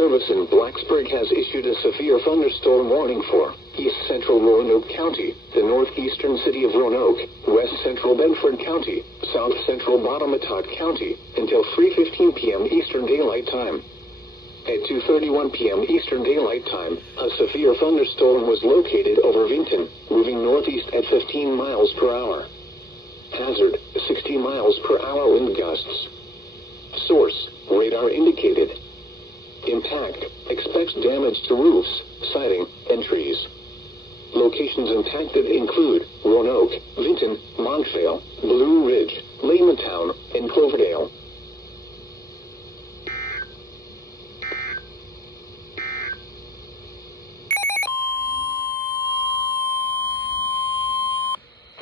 Service in Blacksburg has issued a severe thunderstorm warning for East Central Roanoke County, the northeastern city of Roanoke, West Central Bedford County, South Central Botetourt County, until 3:15 p.m. Eastern Daylight Time. At 2:31 p.m. Eastern Daylight Time, a severe thunderstorm was located over Vinton, moving northeast at 15 miles per hour. Hazard, 60 miles per hour wind gusts. Source, radar indicated. Impact, expects damage to roofs, siding, and trees. Locations impacted include Roanoke, Vinton, Montvale, Blue Ridge, Laymantown, and Cloverdale.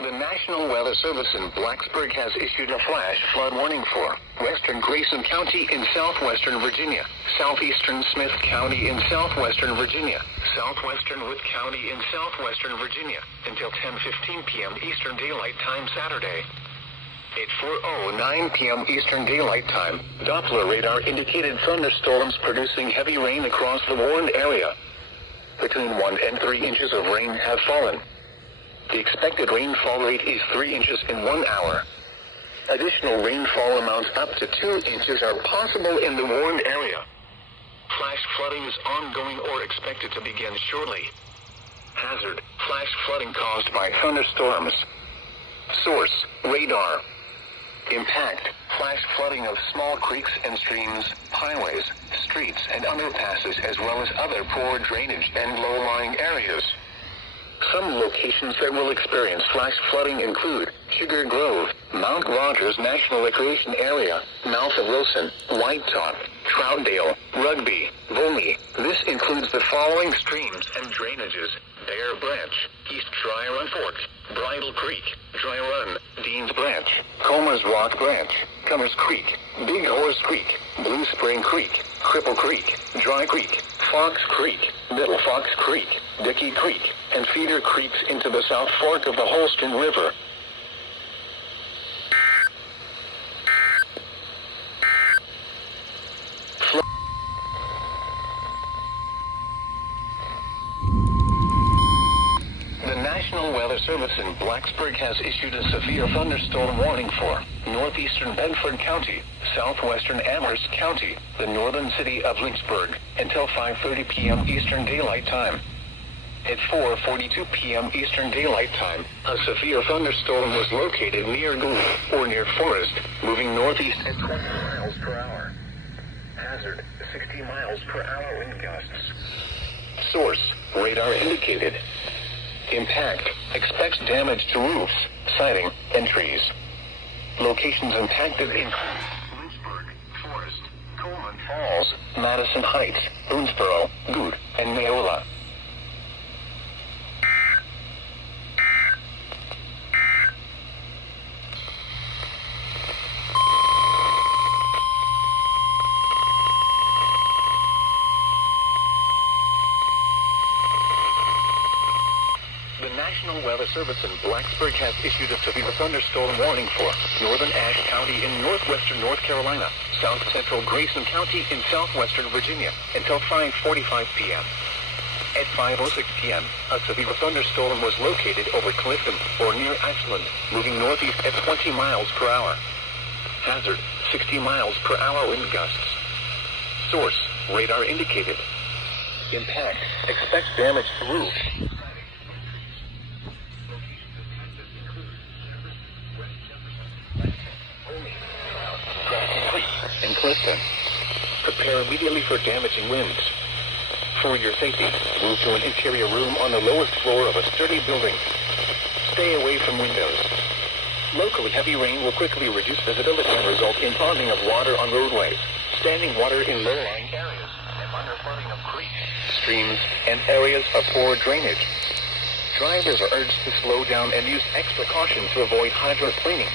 The National Weather Service in Blacksburg has issued a flash flood warning for western Grayson County in southwestern Virginia, southeastern Smith County in southwestern Virginia, southwestern Wood County in southwestern Virginia, until 10:15 p.m. Eastern Daylight Time Saturday. At 4:09 p.m. Eastern Daylight Time, Doppler radar indicated thunderstorms producing heavy rain across the warned area. Between 1 and 3 inches of rain have fallen. The expected rainfall rate is 3 inches in 1 hour. Additional rainfall amounts up to 2 inches are possible in the warned area. Flash flooding is ongoing or expected to begin shortly. Hazard, flash flooding caused by thunderstorms. Source, radar. Impact, flash flooding of small creeks and streams, highways, streets and underpasses as well as other poor drainage and low-lying areas. Some locations that will experience flash flooding include Sugar Grove, Mount Rogers National Recreation Area, Mouth of Wilson, White Top, Troutdale, Rugby, Volney. This includes the following streams and drainages: Bear Branch, East Dry Run Forks, Bridle Creek, Dry Run, Dean's Branch, Comer's Rock Branch, Cummers Creek, Big Horse Creek, Blue Spring Creek, Cripple Creek, Dry Creek, Fox Creek, Middle Fox Creek, Dickey Creek, and feeder creeks into the South Fork of the Holston River. The National Weather Service in Blacksburg has issued a severe thunderstorm warning for northeastern Bedford County, southwestern Amherst County, the northern city of Lynchburg, until 5:30 p.m. Eastern Daylight Time. At 4:42 p.m. Eastern Daylight Time, a severe thunderstorm was located near Gould, or near Forest, moving northeast at 20 miles per hour. Hazard, 60 miles per hour wind gusts. Source, radar indicated. Impact, expects damage to roofs, siding, and trees. Locations impacted include Lynchburg, Forest, Coleman Falls, Madison Heights, Boonesboro, Gould, and Neola. The National Weather Service in Blacksburg has issued a severe thunderstorm warning for northern Ashe County in northwestern North Carolina, south central Grayson County in southwestern Virginia, until 5:45 p.m. At 5:06 p.m., a severe thunderstorm was located over Clifton, or near Ashland, moving northeast at 20 miles per hour. Hazard, 60 miles per hour wind gusts. Source, radar indicated. Impact, expects damage to roofs. In Clifton. Prepare immediately for damaging winds. For your safety, move to an interior room on the lowest floor of a sturdy building. Stay away from windows. Locally, heavy rain will quickly reduce visibility and result in ponding of water on roadways, standing water in low-lying areas, and underflooding of creeks, streams, and areas of poor drainage. Drivers are urged to slow down and use extra caution to avoid hydroplaning.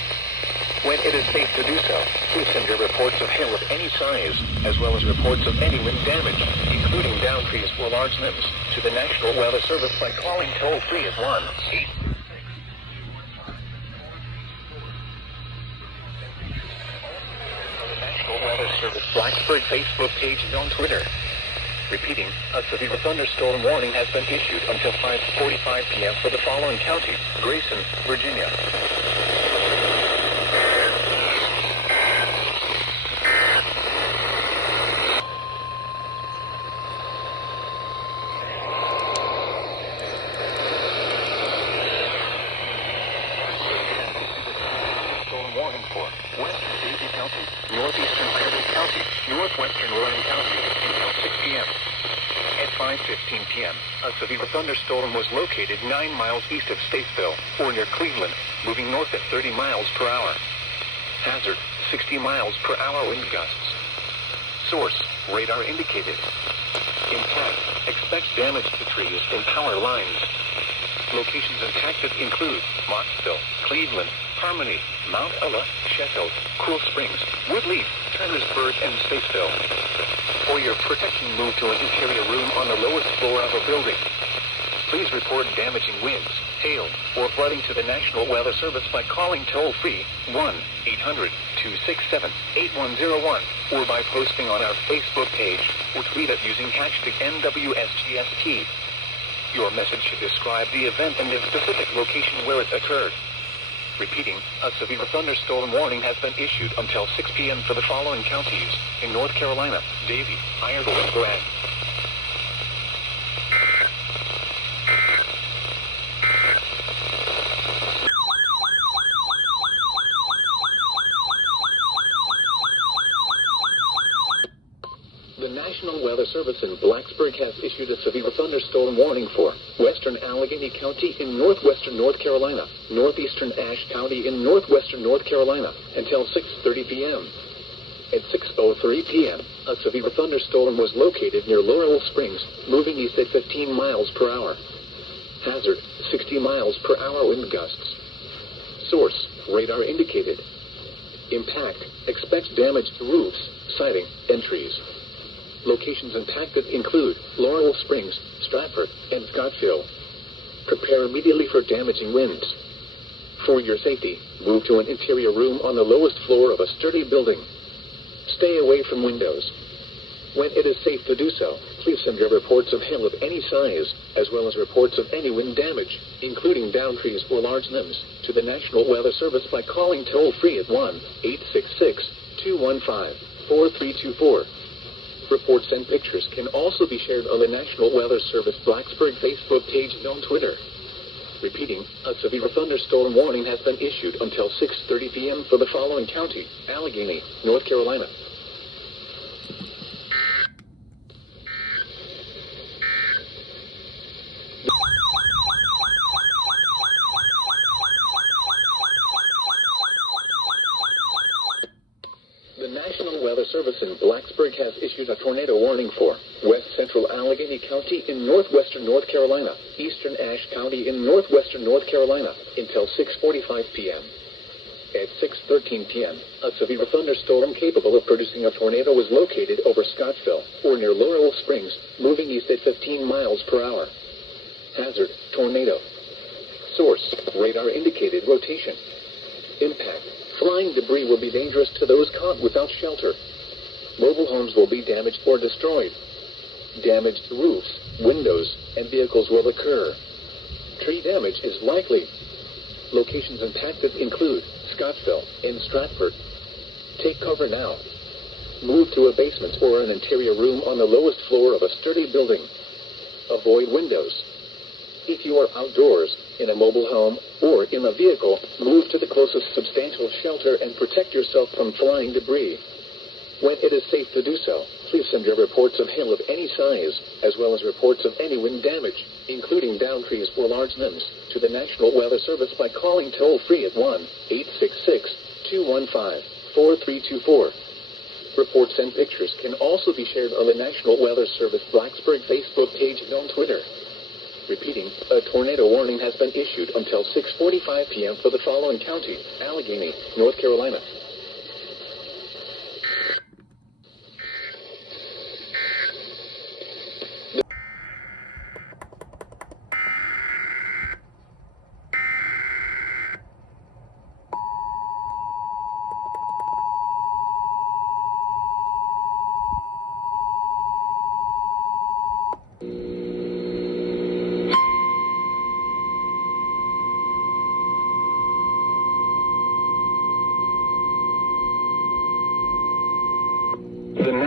When it is safe to do so, please send your reports of hail of any size, as well as reports of any wind damage, including downed trees or large limbs, to the National Weather Service by calling toll-free at 1-800. The National Weather Service Blacksburg Facebook page and on Twitter. Repeating, a severe thunderstorm warning has been issued until 5:45 p.m. for the following counties: Grayson, Virginia. Warning for Western Daisy County, Northeastern Iredell County, Northwestern Rowan County until 6 p.m. At 5:15 p.m., a severe thunderstorm was located 9 miles east of Statesville, or near Cleveland, moving north at 30 miles per hour. Hazard, 60 miles per hour wind gusts. Source, radar indicated. Impact, expect damage to trees and power lines. Locations impacted include Mocksville, Cleveland, Harmony, Mount Ella, Sheffield, Cool Springs, Woodleaf, Turnersburg, and Statesville. For your protection, move to an interior room on the lowest floor of a building. Please report damaging winds, hail, or flooding to the National Weather Service by calling toll-free 1-800-267-8101 or by posting on our Facebook page or tweet us using hashtag NWSGST. Your message should describe the event and the specific location where it occurred. Repeating, a severe thunderstorm warning has been issued until 6 p.m. for the following counties in North Carolina: Davie, Iredell, and Grant. The National Weather Service in Blacksburg has issued a severe thunderstorm warning for Western Allegheny County in northwestern North Carolina, northeastern Ashe County in northwestern North Carolina until 6:30 p.m. At 6:03 p.m., a severe thunderstorm was located near Laurel Springs, moving east at 15 miles per hour. Hazard, 60 miles per hour wind gusts. Source, radar indicated. Impact, expect damage to roofs, siding, and trees. Locations impacted include Laurel Springs, Stratford, and Scottsville. Prepare immediately for damaging winds. For your safety, move to an interior room on the lowest floor of a sturdy building. Stay away from windows. When it is safe to do so, please send your reports of hail of any size, as well as reports of any wind damage, including downed trees or large limbs, to the National Weather Service by calling toll-free at 1-866-215-4324. Reports and pictures can also be shared on the National Weather Service Blacksburg Facebook page and on Twitter. Repeating, a severe thunderstorm warning has been issued until 6:30 p.m. for the following county: Allegheny, North Carolina. The National Weather Service in Blacksburg has issued a tornado warning for West Central Allegheny County in northwestern North Carolina, eastern Ashe County in northwestern North Carolina until 6:45 p.m. At 6:13 p.m., a severe thunderstorm capable of producing a tornado was located over Scottsville, or near Laurel Springs, moving east at 15 miles per hour. Hazard, tornado. Source, radar indicated rotation. Impact, flying debris will be dangerous to those caught without shelter. Mobile homes will be damaged or destroyed. Damaged roofs, windows, and vehicles will occur. Tree damage is likely. Locations impacted include Scottsville and Stratford. Take cover now. Move to a basement or an interior room on the lowest floor of a sturdy building. Avoid windows. If you are outdoors, in a mobile home, or in a vehicle, move to the closest substantial shelter and protect yourself from flying debris. When it is safe to do so, please send your reports of hail of any size, as well as reports of any wind damage, including downed trees or large limbs, to the National Weather Service by calling toll-free at 1-866-215-4324. Reports and pictures can also be shared on the National Weather Service Blacksburg Facebook page and on Twitter. Repeating, a tornado warning has been issued until 6:45 p.m. for the following county: Allegheny, North Carolina.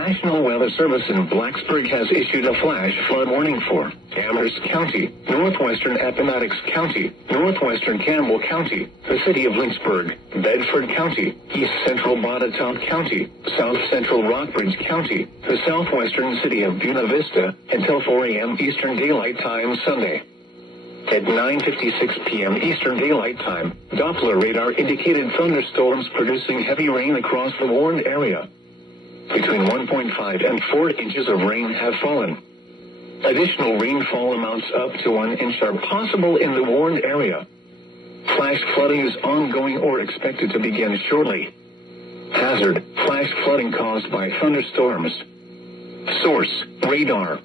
National Weather Service in Blacksburg has issued a flash flood warning for Amherst County, northwestern Appomattox County, northwestern Campbell County, the city of Lynchburg, Bedford County, east central Botetourt County, south central Rockbridge County, the southwestern city of Buena Vista, until 4 a.m. Eastern Daylight Time Sunday. At 9:56 p.m. Eastern Daylight Time, Doppler radar indicated thunderstorms producing heavy rain across the warned area. Between 1.5 and 4 inches of rain have fallen. Additional rainfall amounts up to 1 inch are possible in the warned area. Flash flooding is ongoing or expected to begin shortly. Hazard: flash flooding caused by thunderstorms. Source: radar.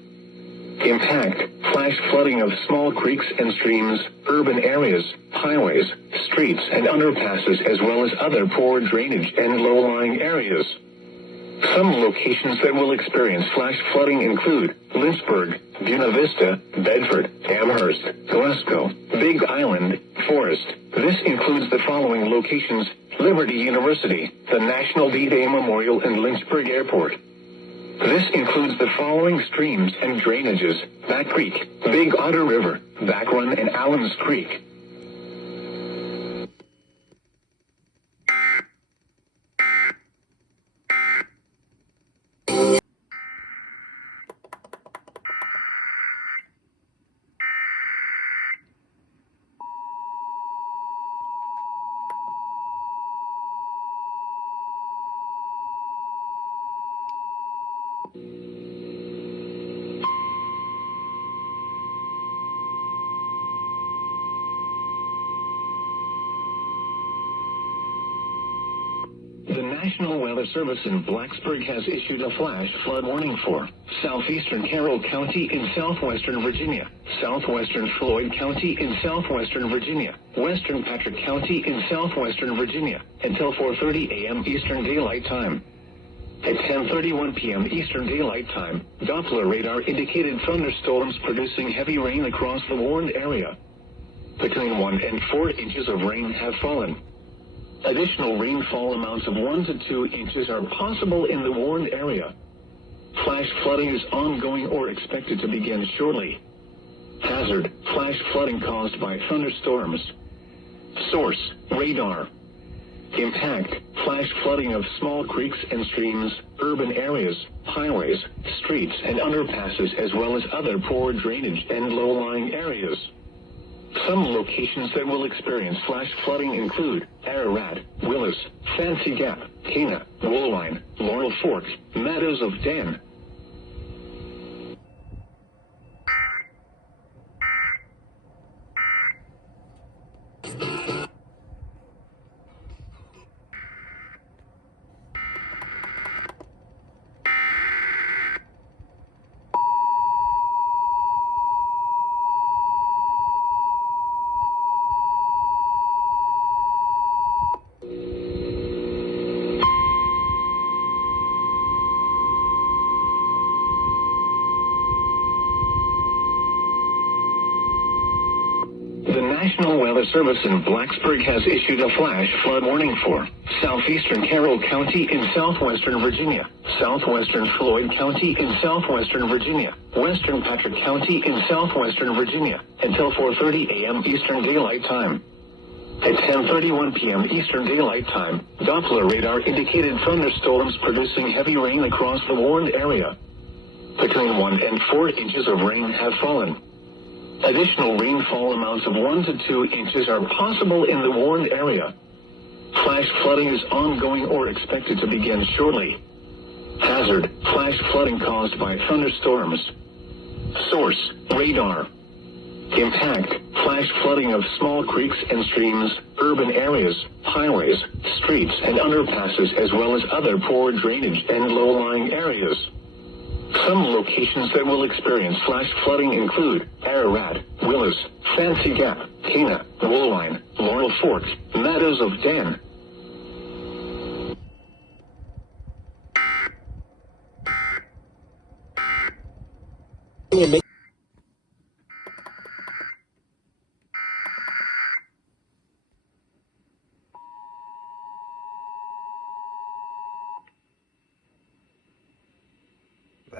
Impact: flash flooding of small creeks and streams, urban areas, highways, streets, and underpasses, as well as other poor drainage and low-lying areas. Some locations that will experience flash flooding include Lynchburg, Buena Vista, Bedford, Amherst, Glasgow, Big Island, Forest. This includes the following locations: Liberty University, the National D-Day Memorial, and Lynchburg Airport. This includes the following streams and drainages: Back Creek, Big Otter River, Back Run, and Allens Creek. The National Weather Service in Blacksburg has issued a flash flood warning for southeastern Carroll County in southwestern Virginia, southwestern Floyd County in southwestern Virginia, western Patrick County in southwestern Virginia, until 4:30 a.m. Eastern Daylight Time. At 10:31 p.m. Eastern Daylight Time, Doppler radar indicated thunderstorms producing heavy rain across the warned area. Between 1 and 4 inches of rain have fallen. Additional rainfall amounts of 1 to 2 inches are possible in the warned area. Flash flooding is ongoing or expected to begin shortly. Hazard: flash flooding caused by thunderstorms. Source: radar. Impact: flash flooding of small creeks and streams, urban areas, highways, streets, and underpasses, as well as other poor drainage and low-lying areas. Some locations that will experience flash flooding include Ararat, Willis, Fancy Gap, Cana, Woolwine, Laurel Fork, Meadows of Dan. The National Weather Service in Blacksburg has issued a flash flood warning for southeastern Carroll County in southwestern Virginia, southwestern Floyd County in southwestern Virginia, western Patrick County in southwestern Virginia, until 4:30 a.m. Eastern Daylight Time. At 10:31 p.m. Eastern Daylight Time, Doppler radar indicated thunderstorms producing heavy rain across the warned area. Between 1 and 4 inches of rain have fallen. Additional rainfall amounts of 1 to 2 inches are possible in the warned area. Flash flooding is ongoing or expected to begin shortly. Hazard: flash flooding caused by thunderstorms. Source: radar. Impact: flash flooding of small creeks and streams, urban areas, highways, streets, and underpasses, as well as other poor drainage and low-lying areas. Some locations that will experience flash flooding include Ararat, Willis, Fancy Gap, Cana, Woolwine, Laurel Fork, Meadows of Dan.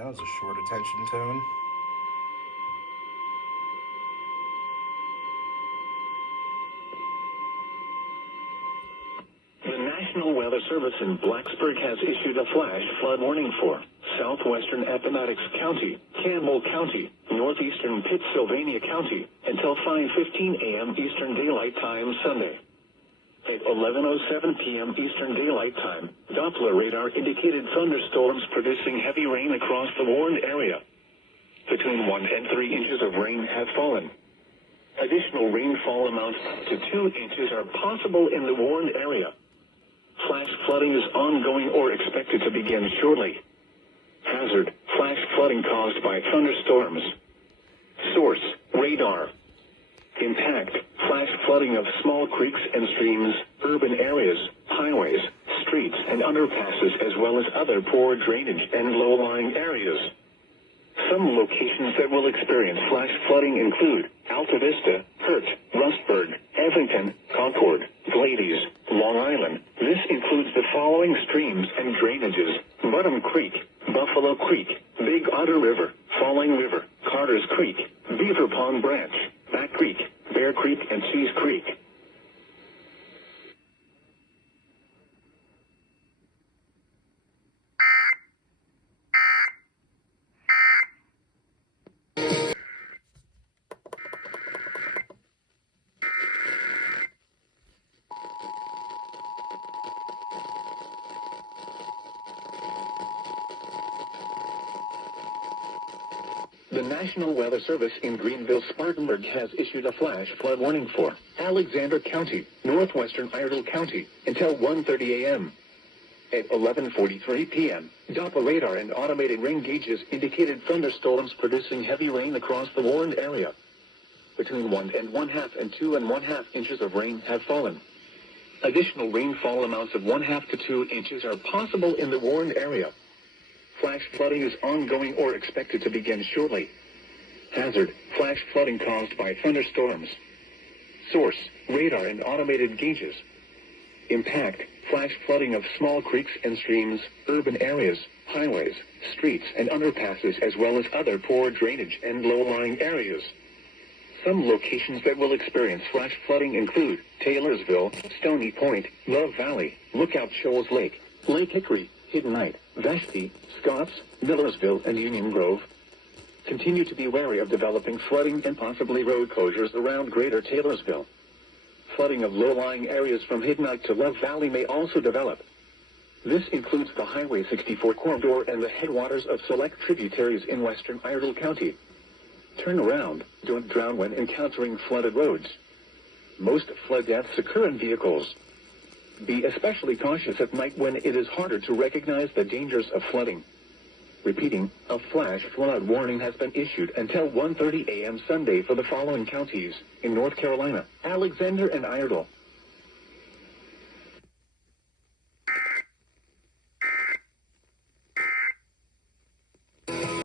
That was a short attention tone. The National Weather Service in Blacksburg has issued a flash flood warning for southwestern Appomattox County, Campbell County, northeastern Pittsylvania County until 5:15 a.m. Eastern Daylight Time Sunday. At 11:07 p.m. Eastern Daylight Time, Doppler radar indicated thunderstorms producing heavy rain across the warned area. Between 1 and 3 inches of rain have fallen. Additional rainfall amounts to 2 inches are possible in the warned area. Flash flooding is ongoing or expected to begin shortly. Hazard: flash flooding caused by thunderstorms. Source: radar. Impact: flash flooding of small creeks and streams, urban areas, highways, streets, and underpasses, as well as other poor drainage and low-lying areas. Some locations that will experience flash flooding include Alta Vista, Hurt, Rustburg, Evington, Concord, Glades, Long Island. This includes the following streams and drainages: Bottom Creek, Buffalo Creek, Big Otter River, Falling River, Carter's Creek, Beaver Pond Branch, Back Creek, Bear Creek, and Cheese Creek. The National Weather Service in Greenville-Spartanburg has issued a flash flood warning for Alexander County, northwestern Iredell County, until 1:30 a.m. At 11:43 p.m., Doppler radar and automated rain gauges indicated thunderstorms producing heavy rain across the warned area. Between 1 1/2 and 2 1/2 inches of rain have fallen. Additional rainfall amounts of 1/2 to 2 inches are possible in the warned area. Flash flooding is ongoing or expected to begin shortly. Hazard: flash flooding caused by thunderstorms. Source: radar and automated gauges. Impact: flash flooding of small creeks and streams, urban areas, highways, streets, and underpasses, as well as other poor drainage and low-lying areas. Some locations that will experience flash flooding include Taylorsville, Stony Point, Love Valley, Lookout Shoals Lake, Lake Hickory, Hiddenite, Vashti, Scotts, Millersville, and Union Grove. Continue to be wary of developing flooding and possibly road closures around Greater Taylorsville. Flooding of low-lying areas from Hiddenite to Love Valley may also develop. This includes the Highway 64 corridor and the headwaters of select tributaries in western Iredell County. Turn around. Don't drown when encountering flooded roads. Most flood deaths occur in vehicles. Be especially cautious at night when it is harder to recognize the dangers of flooding. Repeating, a flash flood warning has been issued until 1:30 a.m. Sunday for the following counties in North Carolina: Alexander and Iredell,